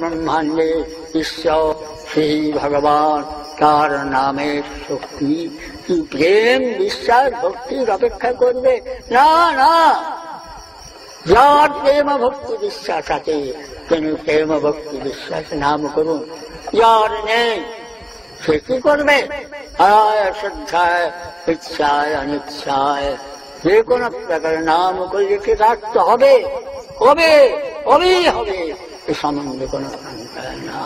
ব্রহ্মাণ্ডে ঈশ্বর সেই ভগবান, তার নামের শক্তি। কি প্রেম বিশ্বাস ভক্তির অপেক্ষা করবে? না না, যার প্রেম ভক্তি বিশ্বাস আছে তিনি প্রেম ভক্তি বিশ্বাস নাম করুন। যার নেই সে কি করবে? আয় শ্রদ্ধায় ইচ্ছায় অনিচ্ছায় যে কোনো প্রকার নাম করলে কি রাখতে হবে, হবে হবেই হবে, এ সম্বন্ধে কোনো সংশয় না।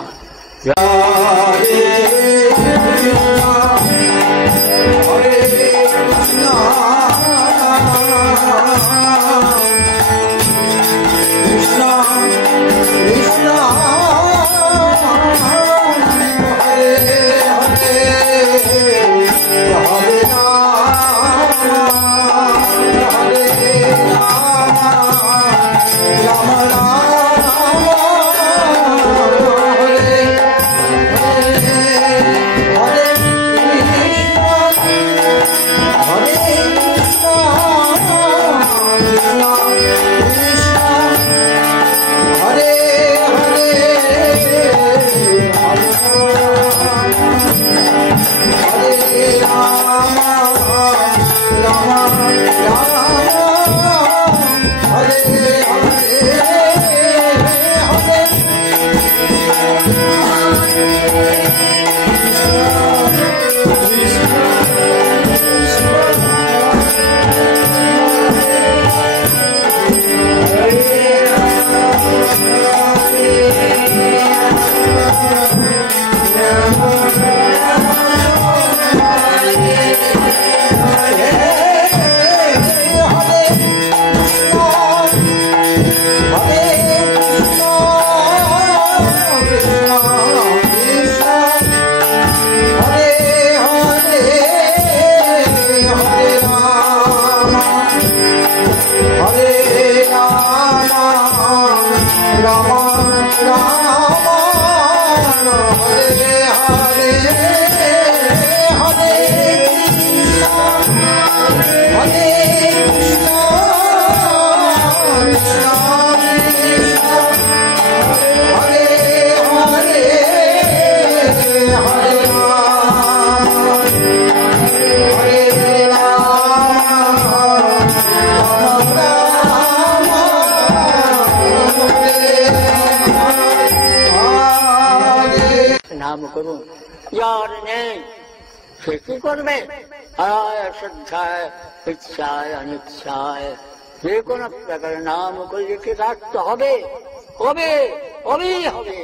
নাম করুন। যার নেই সে কি করবে? আয় শ্রদ্ধায় ইচ্ছায় অনিচ্ছায় যে কোনো প্রকার নাম করলে কি রাখতে হবে, হবে হবেই হবে,